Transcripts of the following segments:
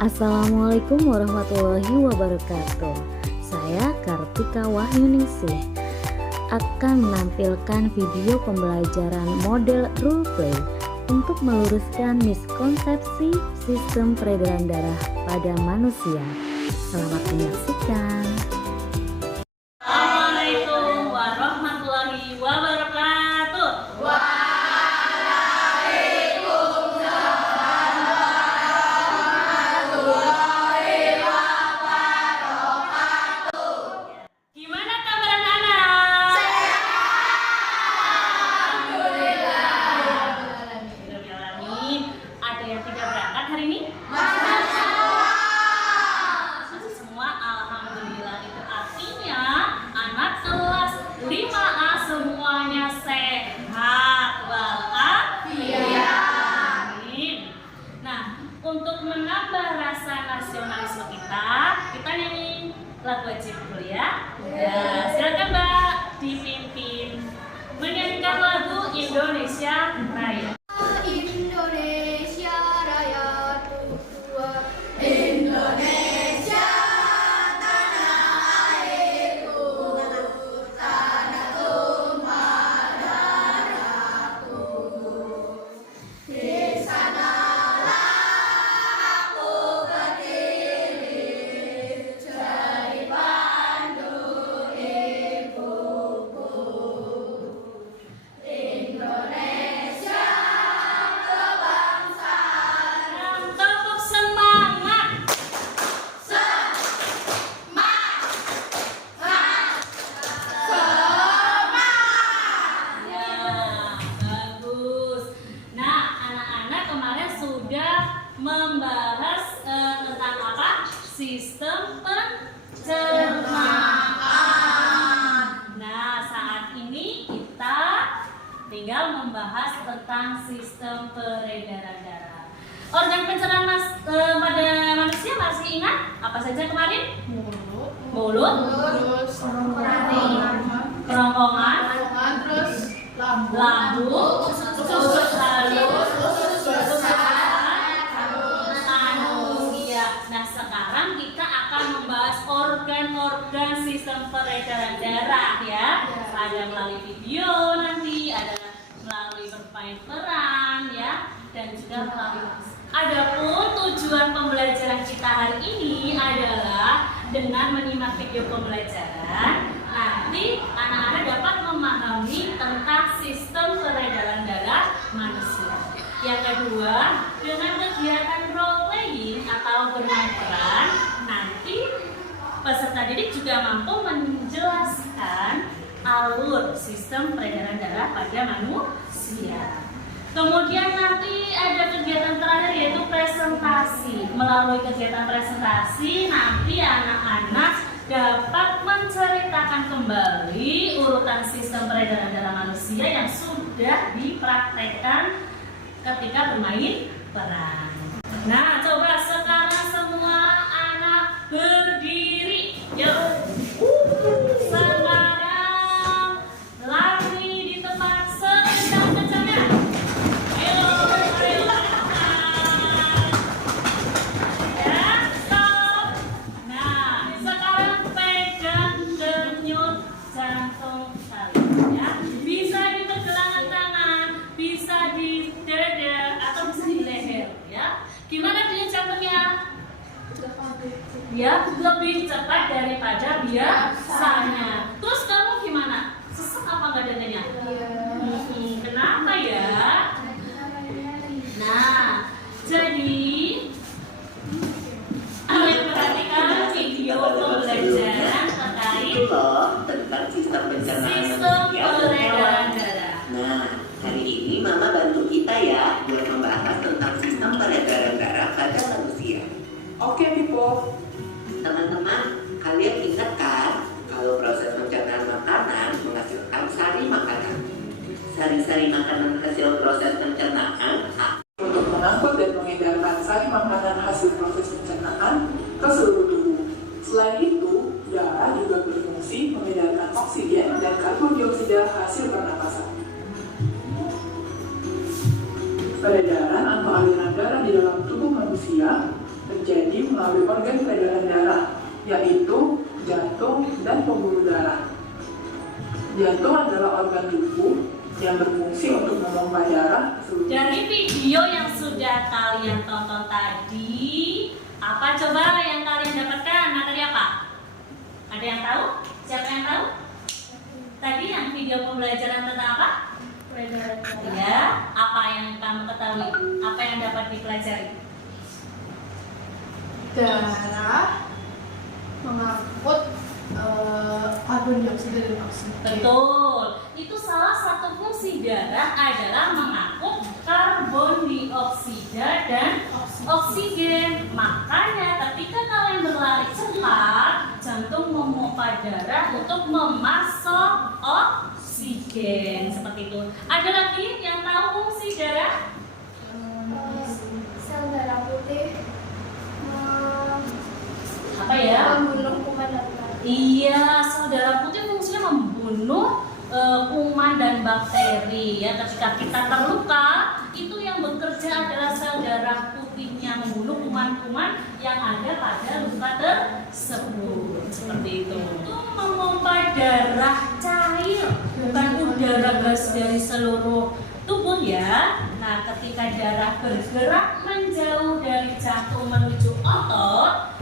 Assalamualaikum warahmatullahi wabarakatuh. Saya Kartika Wahyuningsih akan menampilkan video pembelajaran model role play untuk meluruskan miskonsepsi sistem peredaran darah pada manusia. Selamat menyaksikan. Assalamualaikum warahmatullahi wabarakatuh. Gimana kabar anak-anak? Alhamdulillah. Ada yang tidak berangkat hari ini? Masih semua, alhamdulillah. Itu artinya anak kelas 5A semuanya sehat walafiat. Amin. Nah, untuk menambah rasa nasionalisme kita nyanyi lagu wajib dulu ya. Ya, silakan Mbak dipimpin menyanyikan lagu Indonesia Raya. Indonesia Raya tua, Indonesia tanah airku, tanah tumpah darahku. Di sanalah aku berdiri, jadi pandu ibuku. Indonesia kebangsaan. Tepuk semangat. Ya, bagus. Nah, anak-anak kemarin sudah membahas tentang apa? Sistem pencernaan. Nah, saat ini kita tinggal membahas tentang sistem peredaran darah. Organ pencernaan pada manusia masih ingat apa saja kemarin? Mulut, kerongkongan, lambung, usus halus, anus. Iya. Nah, sekarang kita akan membahas organ-organ sistem peredaran darah ya. Ada melalui video nanti, ada melalui bermain peran ya, dan juga melalui. Adapun tujuan pembelajaran kita hari ini adalah dengan menyimak video pembelajaran, nanti anak-anak dapat memahami tentang sistem peredaran darah manusia. Yang kedua, dengan kegiatan role playing atau bermain peran, nanti peserta didik juga mampu menjelaskan alur sistem peredaran darah pada manusia. Kemudian nanti ada kegiatan terakhir yaitu presentasi. Melalui kegiatan presentasi nanti anak-anak dapat menceritakan kembali urutan sistem peredaran darah manusia yang sudah dipraktekkan ketika bermain peran. Nah, coba sekarang semua anak berdiri. Yuk. Sekarang lari di tempat sekencang-kencangnya. Ayo, ya, stop. Nah, sekarang pegang denyut jantung kalian ya. Bisa di pergelangan tangan, bisa di dada atau bisa di leher ya. Gimana denyut jantungnya? Ya, lebih cepat daripada biasanya. Terus kamu gimana? Sesek apa enggak dadanya? Kenapa ya? Nah, jadi perhatikan video pembelajaran terkait Itu loh tentang sistem pencernaan sistem manusia. peredaran darah. Nah, hari ini Mama bantu kita ya buat membahas tentang sistem peredaran darah pada manusia. Oke, Pipo. Teman-teman, kalian ingat kan kalau proses pencernaan makanan menghasilkan sari makanan. Sari-sari makanan hasil proses pencernaan Untuk mengangkut dan mengedarkan sari makanan hasil proses pencernaan ke seluruh tubuh. Selain itu, darah juga berfungsi mengedarkan oksigen dan karbon dioksida hasil pernapasan. Peredaran atau aliran darah di dalam tubuh manusia terjadi organ peredaran darah, yaitu jantung dan pembuluh darah. Jantung adalah organ tubuh yang berfungsi untuk memompa darah ke seluruh. Dari video yang sudah kalian tonton tadi, apa coba yang kalian dapatkan? Materi apa? Ada yang tahu? Siapa yang tahu? Tadi yang video pembelajaran tentang apa? Ya, apa yang kamu ketahui? Apa yang dapat dipelajari? Darah mengangkut karbon dioksida dan oksigen. Betul. Itu salah satu fungsi darah adalah mengangkut karbon dioksida dan oksigen. Makanya ketika kalian berlari cepat, jantung memompa darah untuk memasok oksigen. Seperti itu. Ada lagi yang tahu fungsi darah? Sel darah putih Apa ya? membunuh kuman dan bakteri. Iya, sel darah putih fungsinya membunuh kuman dan bakteri. Ya, ketika kita terluka, itu yang bekerja adalah sel darah putihnya membunuh kuman-kuman yang ada pada luka tersebut. Seperti itu. Itu memompa darah cair, bukan udara gas dari seluruh tubuh ya. Nah, ketika darah bergerak menjauh dari jantung menuju otot,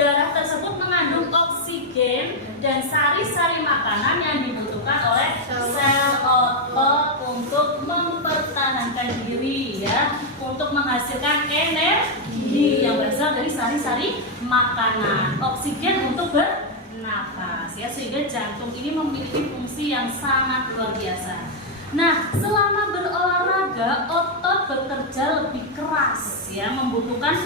darah tersebut mengandung oksigen dan sari-sari makanan yang dibutuhkan oleh sel otot untuk mempertahankan diri ya, untuk menghasilkan energi yang berasal dari sari-sari makanan. Oksigen untuk bernafas ya, sehingga jantung ini memiliki fungsi yang sangat luar biasa. Nah, selama berolahraga otot bekerja lebih keras ya, membutuhkan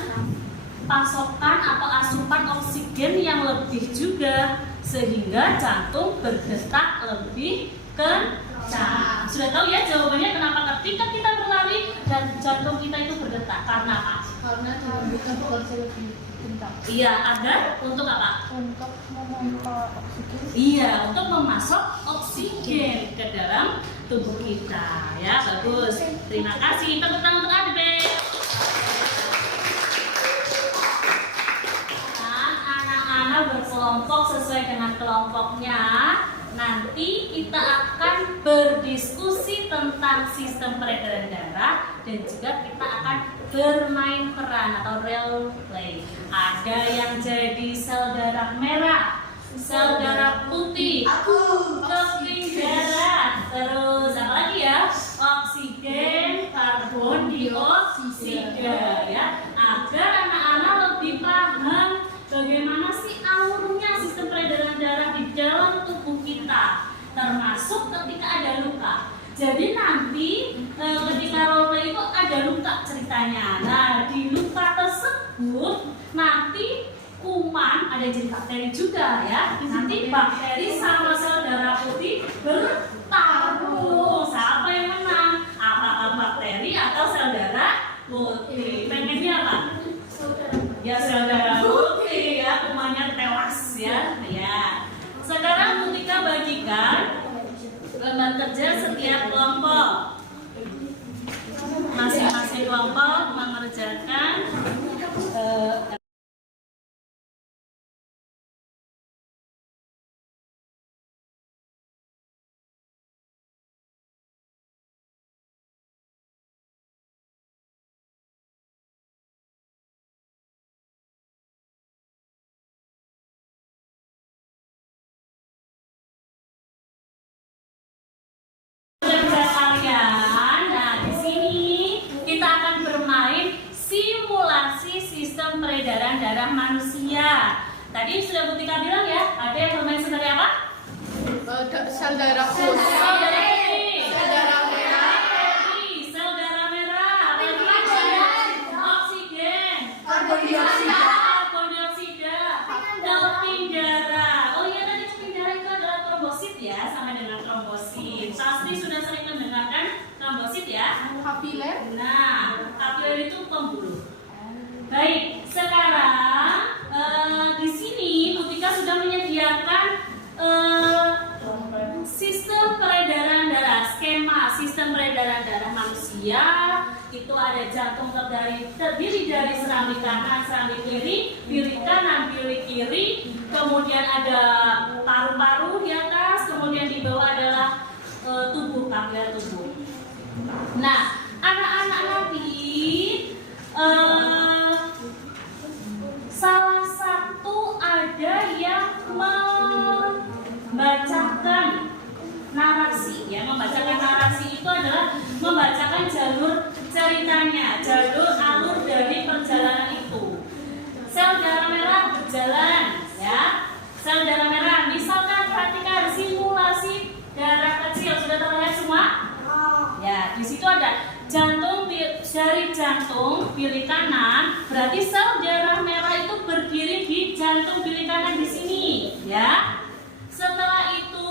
pasokan atau asupan oksigen yang lebih juga, sehingga jantung berdetak lebih kencang. Sudah tahu ya jawabannya kenapa ketika kita berlari dan jantung kita itu berdetak? Karena apa? Karena jantung bekerja lebih kencang. Iya, agar untuk apa? Untuk memompa oksigen. Iya, untuk memasok oksigen ke dalam tubuh kita. Ya, bagus. Terima kasih. Tepuk tangan untuk Adbe. Berkelompok sesuai dengan kelompoknya. Nanti kita akan berdiskusi tentang sistem peredaran darah dan juga kita akan bermain peran atau role play. Ada yang jadi sel darah merah, sel darah putih, keping darah, terus apa lagi ya? Oksigen, karbon dioksida ya. Agar anak-anak lebih paham bagaimana sih alurnya sistem peredaran darah di dalam tubuh kita, termasuk ketika ada luka. Jadi nanti ketika role play itu ada luka ceritanya. Nah, di luka tersebut nanti kuman, ada jadi bakteri juga ya. Nanti bakteri sama sel darah putih bertarung. Siapa yang menang? Apakah bakteri atau sel darah putih? Pengennya apa? Ya, sel darah putih ya, kumannya tewas ya. Ya. Sekarang Mutika bagikan lembar kerja setiap kelompok. Masing-masing kelompok mengerjakan peredaran darah manusia. Tadi sudah Mutika bilang ya, ada yang bermain seperti apa? Sel darah putih. Sel darah putih. Sel darah merah. Sel darah merah. Oksigen. Karbon dioksida. Karbon dioksida. Keping darah. Oh iya, tadi keping darah itu adalah trombosit ya, sama dengan trombosit. Pasti sudah sering mendengarkan trombosit ya. Kapiler. Nah, kapiler itu pembuluh. Baik, sekarang di sini Mutika sudah menyediakan sistem peredaran darah, skema sistem peredaran darah manusia. Itu ada jantung terdiri dari serambi kanan, serambi kiri, bilik kanan, bilik kiri, kemudian ada paru-paru di atas, kemudian di bawah adalah tubuh, panggilan tubuh. Nah, anak-anak nanti salah satu ada yang membacakan narasi, ya. Membacakan narasi itu adalah membacakan jalur ceritanya, jalur alur dari perjalanan itu. Sel darah merah berjalan, ya. Sel darah merah, misalkan perhatikan simulasi darah kecil, sudah terlihat semua? Ya, di situ ada jantung, dari jantung bilik kanan, berarti sel darah merah itu berdiri di jantung bilik kanan di sini, ya. Setelah itu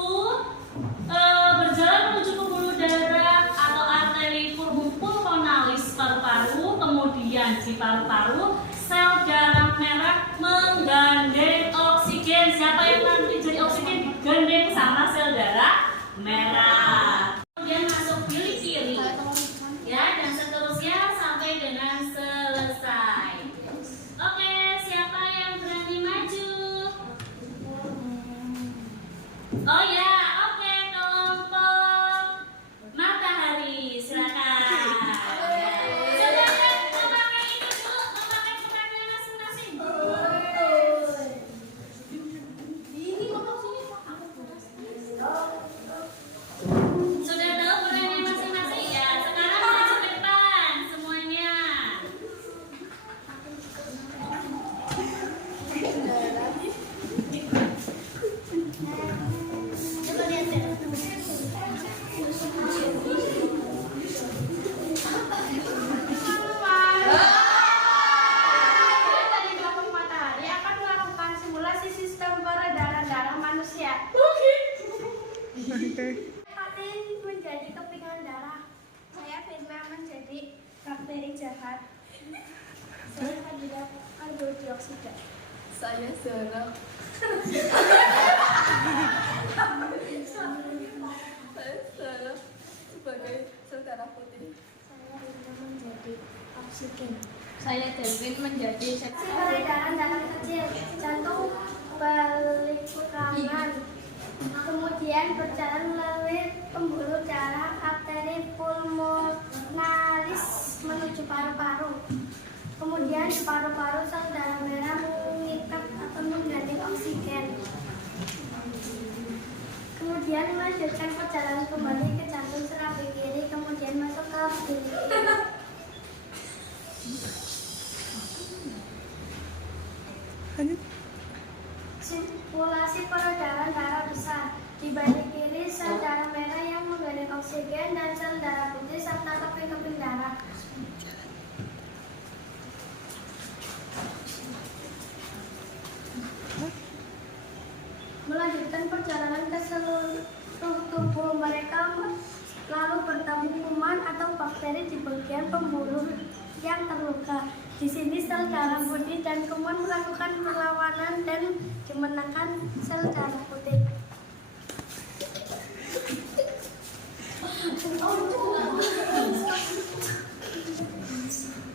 berjalan menuju pembuluh darah atau arteri pulmonalis paru-paru, kemudian di paru-paru sel darah merah menggandeng oksigen. Siapa yang nanti jadi oksigen digandeng sama sel darah merah. Kemudian masuk bilik kiri, ya, dan seterusnya sampai dengan selesai. Oke, siapa yang berani maju? Oh ya. Patin menjadi kepingan darah. Saya Firma menjadi bakteri jahat. Saya karbon dioksida. Saya Zara. Saya Zara sebagai sel darah putih. Saya Firma menjadi oksigen. Saya Delvin menjadi Peredaran darah kecil, jantung balik kanan. Kemudian berjalan melalui pembuluh darah arteri pulmonalis menuju paru-paru. Kemudian di paru-paru sel darah merah mengikat atau menggandeng oksigen. Kemudian melanjutkan perjalanan kembali ke jantung serambi kiri, kemudian masuk ke bilik. Simulasi peredaran darah besar. Di balik kiri sel darah merah yang menggandeng oksigen dan sel darah putih serta keping-keping darah. Melanjutkan perjalanan ke seluruh tubuh mereka, lalu bertemu kuman atau bakteri di bagian pembuluh yang terluka. Di sini sel darah putih dan kuman melakukan perlawanan dan dimenangkan sel darah putih.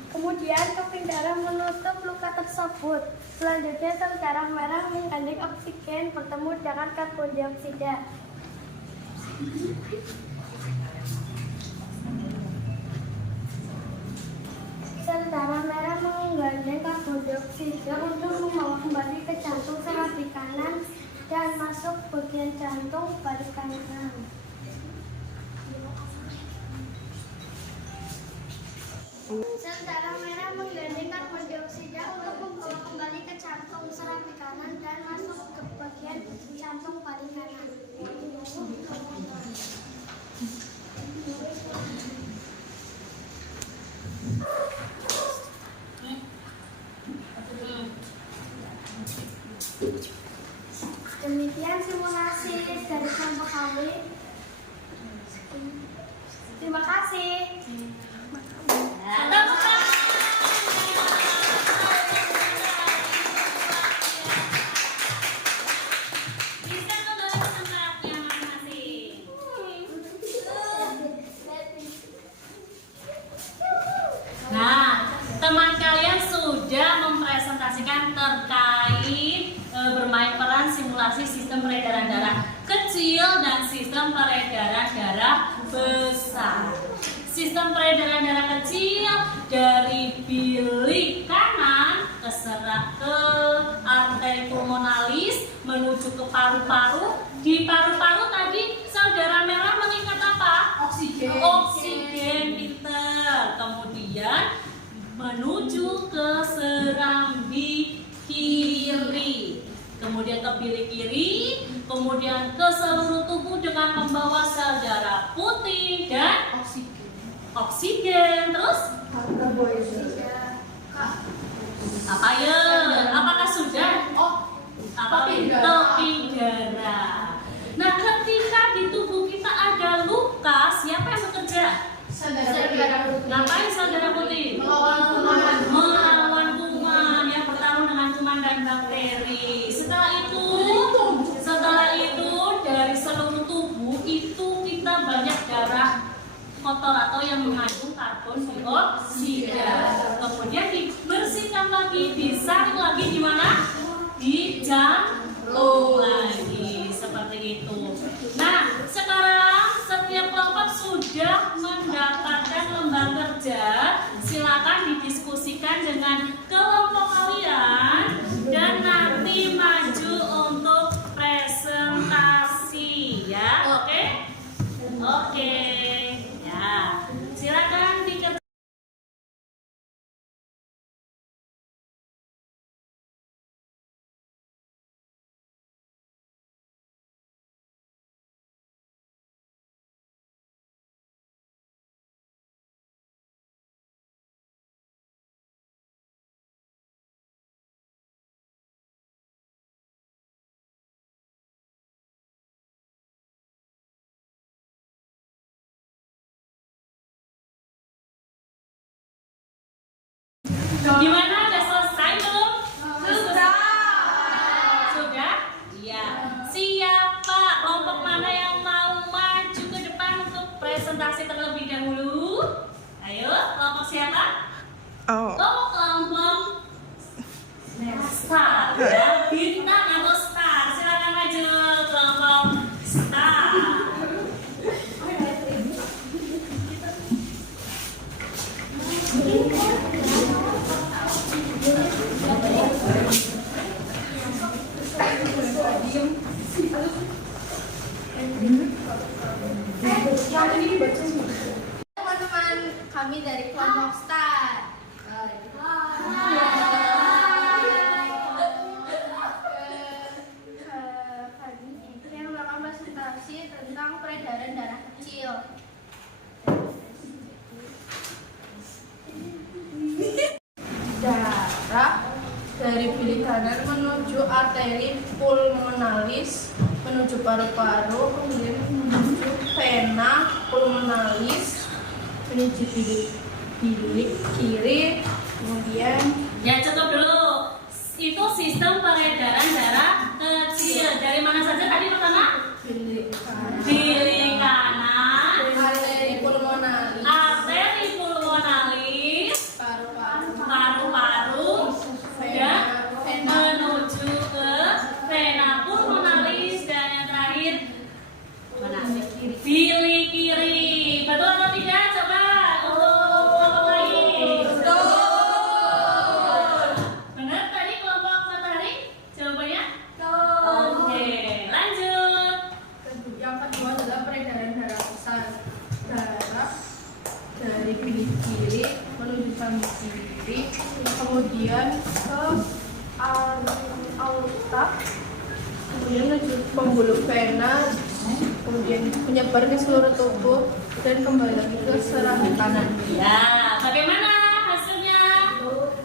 Kemudian keping darah menutup luka tersebut. Selanjutnya sel darah merah menggandeng oksigen bertemu dengan karbon dioksida. Sel darah merah menggandeng karbon dioksida untuk membawa kembali ke jantung serambi kanan dan masuk bagian jantung balik kanan. Sel darah merah menggandeng karbon dioksida untuk membawa kembali ke jantung serambi kanan dan masuk ke bagian jantung balik kanan. Demikian simulasi dari kelompok kami. Terima kasih. Bisa kembali ke tempatnya masing-masing. Nah, presentasikan terkait bermain peran simulasi sistem peredaran darah kecil dan sistem peredaran darah besar. Sistem peredaran darah kecil dari bilik kanan ke arteri pulmonalis menuju ke paru-paru. Di paru-paru tadi sel darah merah mengikat apa? Oksigen pinter. Kemudian menuju ke serambi kiri, kemudian ke bilik kiri, kemudian ke seluruh tubuh dengan membawa sel darah putih dan oksigen. Terus apa ya? Apakah sudah? Tepi darah. Nah, ketika di tubuh kita ada luka, siapa yang bekerja? Ngapain sel darah putih? Melawan kuman, yang bertarung dengan kuman dan bakteri. Setelah itu dari seluruh tubuh itu kita banyak darah kotor atau yang mengandung karbon dioksida. Kemudian dibersihkan lagi, disaring lagi di mana? Di jantung lagi, seperti itu. Nah, sekarang setiap kelompok sudah mendapatkan lembar kerja. Silakan didiskusikan dengan kelompok kalian dan nanti maju untuk presentasi, ya. Oke? Ya, silakan dikerjakan. Gimana? Udah selesai belum? Sudah? Iya. Siapa? Kelompok mana yang mau maju ke depan untuk presentasi terlebih dahulu? Ayo, kelompok siapa? Kelompok star, ya. Bintang atau star. Silakan maju, kelompok star. Teman-teman kami dari kelompok Star. Kami yang melakukan presentasi tentang peredaran darah kecil. Darah dari bilik kanan menuju arteri pulmonalis, menuju paru-paru, kemudian menuju vena pulmonalis, menuju bilik kiri, kemudian Ya, cukup dulu. Itu sistem peredaran darah kecil. Dari mana saja tadi pertama? bilik kanan, Bilik kanan, arteri pulmonalis, paru-paru, dan menuju ke vena pulmonalis, dan yang terakhir mana? Bilik kiri. Betul atau tidak? Coba untuk kelompok lain. Benar tadi kelompok matahari? Jawabannya? Oke, lanjut. yang kedua adalah peredaran darah besar. Darah dari bilik kiri menuju sambil kiri, kemudian ke aorta, kemudian menuju pembuluh vena, kemudian menyebar ke seluruh tubuh dan kembali lagi ke serambi kanan. Ya, bagaimana hasilnya?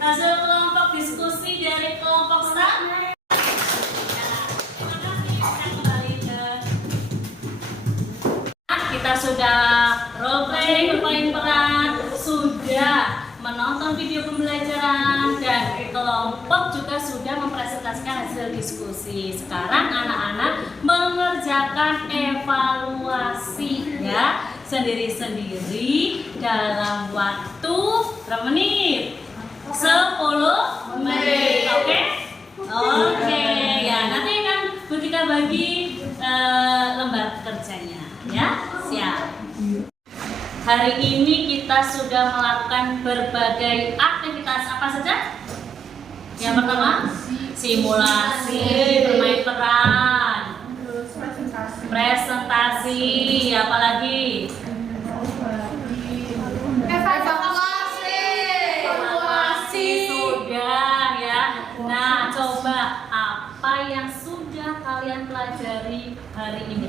Hasil kelompok diskusi dari kelompok star? Ya, terima kasih. Kita kembali ke kita sudah role play bermain peran, sudah menonton video pembelajaran, dan kelompok juga sudah mempresentasikan hasil diskusi. Sekarang anak-anak mengerjakan evaluasi, ya, sendiri-sendiri dalam waktu berapa menit? 10 menit. Oke? kita bagi lembar kerjanya, ya. Siap. Hari ini kita sudah melakukan berbagai aktivitas apa saja? Yang pertama, simulasi, bermain peran, Terus presentasi, apalagi evaluasi sudah ya. Nah, coba apa yang sudah kalian pelajari hari ini?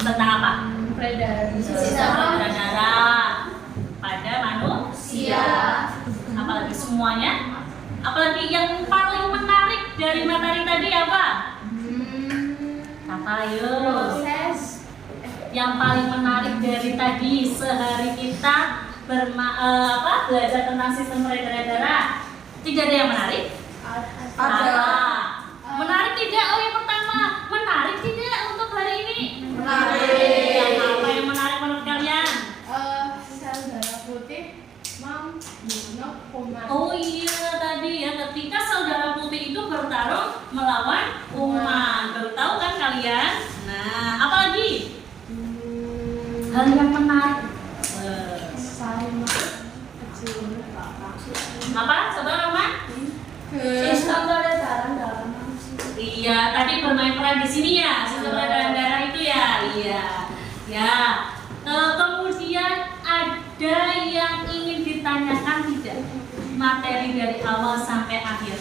Tentang apa? peredaran Sistem peredaran darah pada manusia. Apalagi semuanya? Apalagi yang paling menarik dari materi tadi apa? Apa yuk? Yang paling menarik dari tadi sehari kita belajar tentang sistem peredaran darah. Tidak ada yang menarik? Ada. Menarik tidak? Oh, yang pertama, menarik tidak untuk hari ini? Menarik. Yang apa yang menarik menurut kalian? sel darah putih membunuh kuman. Oh iya, tadi ya, ketika sel darah putih itu bertarung melawan kuman. Baru tahu kan kalian? Nah, apalagi? Hal yang menarik. Apa? Coba Roman? Sistem peredaran darah manusia. Iya, tadi bermain peran di sini ya, sistem peredaran darah itu ya. Iya. Ya. Kemudian ada yang ingin ditanyakan tidak? Materi dari awal sampai akhir.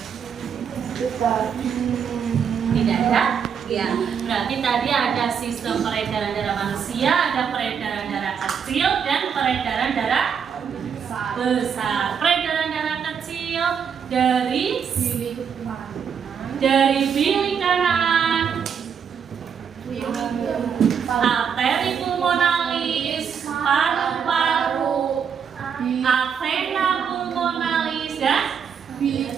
Tidak ada? Ya. Berarti tadi ada sistem peredaran darah manusia, ada peredaran darah kecil dan peredaran darah besar. Peredaran darah kecil dari bilik kanan, arteri pulmonalis, paru-paru, vena pulmonalis dan bilik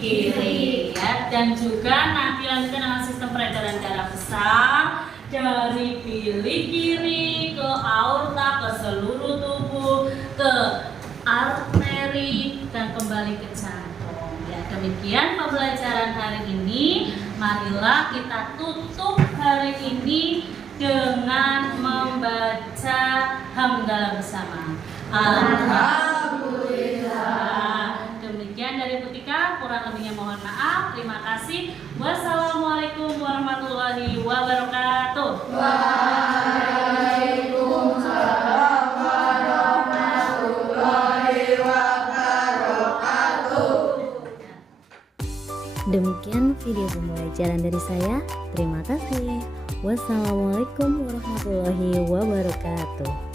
kiri ya. Dan juga nanti lanjutkan dengan sistem peredaran darah besar dari bilik kiri ke aorta, ke seluruh tubuh, ke arteri dan kembali ke jantung. Ya, demikian pembelajaran hari ini. Marilah kita tutup hari ini dengan membaca hamdalah bersama. Alhamdulillah. Demikian dari Putika, kurang lebihnya mohon maaf. Terima kasih. Wassalamualaikum warahmatullahi wabarakatuh. Demikian video pembelajaran dari saya. Terima kasih. Wassalamualaikum warahmatullahi wabarakatuh.